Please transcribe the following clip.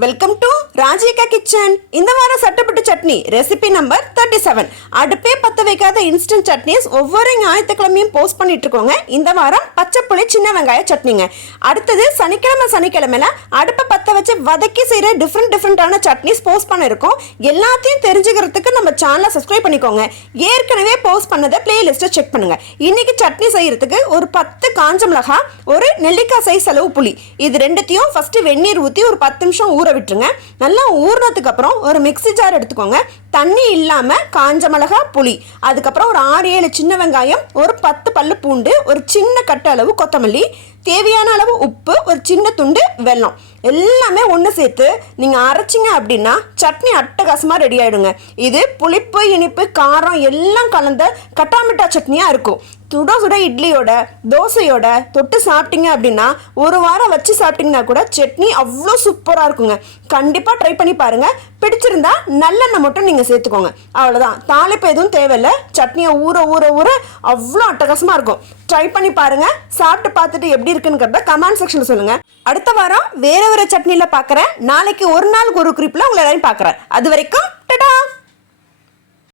Welcome to Rajika kitchen. இந்த வாரம் சட்டப்பட்டு chutney recipe number 37. அடுப்பே பற்ற வைக்காத இன்ஸ்டன்ட் சட்னிஸ் ஒவ்வொரு ஞாயிற்றுக்கிழமையும் போஸ்ட் பண்ணிட்டு இருக்கோங்க. இந்த வாரம் பச்சை புளி சின்ன வெங்காய சட்னிங்க. அடுத்தது சனிக்கிழமையில அடுப்பை பற்ற வச்சு வதக்கி செய்கிற டிஃப்ரெண்டான சட்னிஸ் போஸ்ட் பண்ணியிருக்கோம். எல்லாத்தையும் தெரிஞ்சுக்கிறதுக்கு நம்ம சேனலை சப்ஸ்கிரைப் பண்ணிக்கோங்க. ஏற்கனவே போஸ்ட் பண்ணதை பிளேலிஸ்ட்டை செக் பண்ணுங்க. இன்னைக்கு சட்னி செய்யறதுக்கு ஒரு 10 காஞ்ச மிளகா, ஒரு நெல்லிக்காய் சைஸ் அளவு புளி, இது ரெண்டுத்தையும் ஃபர்ஸ்ட் வெந்நீர் ஊற்றி ஒரு 10 நிமிஷம் ஊற விட்டுருங்க. நல்லா ஊறினதுக்கு அப்புறம் ஒரு மிக்ஸி ஜார் எடுத்துக்கோங்க. தண்ணி இல்லாம காஞ்ச மிளகா, புளி, அதுக்கப்புறம் ஒரு 6-7 சின்ன வெங்காயம், ஒரு 10 பல்லு பூண்டு, ஒரு சின்ன கட்டு அளவு கொத்தமல்லி, தேவையான அளவு உப்பு, ஒரு சின்ன துண்டு வெல்லம், எல்லாமே ஒன்று சேர்த்து நீங்கள் அரைச்சிங்க அப்படின்னா சட்னி அட்டகாசமாக ரெடி ஆகிடுங்க. இது புளிப்பு, இனிப்பு, காரம் எல்லாம் கலந்த கட்டாமிட்டா சட்னியாக இருக்கும். சுட சுட இட்லியோட, தோசையோட தொட்டு சாப்பிட்டீங்க அப்படின்னா ஒரு வாரம் வச்சு சாப்பிட்டீங்கன்னா கூட சட்னி அவ்வளோ சூப்பராக இருக்குங்க. கண்டிப்பாக ட்ரை பண்ணி பாருங்கள். பிடிச்சிருந்தா நல்லெண்ணெய் மட்டும் நீங்கள் சேர்த்துக்கோங்க. அவ்வளோதான், தாளிப்பு எதுவும் தேவையில்லை. சட்னியை ஊற ஊற ஊற அவ்வளோ அட்டகாசமாக இருக்கும். ட்ரை பண்ணி பாருங்கள். சாப்பிட்டு பார்த்துட்டு எப்படி இருக்குன்னு கமெண்ட் செக்ஷனில் சொல்லுங்கள். அடுத்த வாரம் வேற வேற சட்னியில் பார்க்குறேன். நாளைக்கு ஒரு நாளுக்கு ஒரு குறிப்பில் உங்களை எல்லாரையும் பார்க்குறேன். அது வரைக்கும் டடா.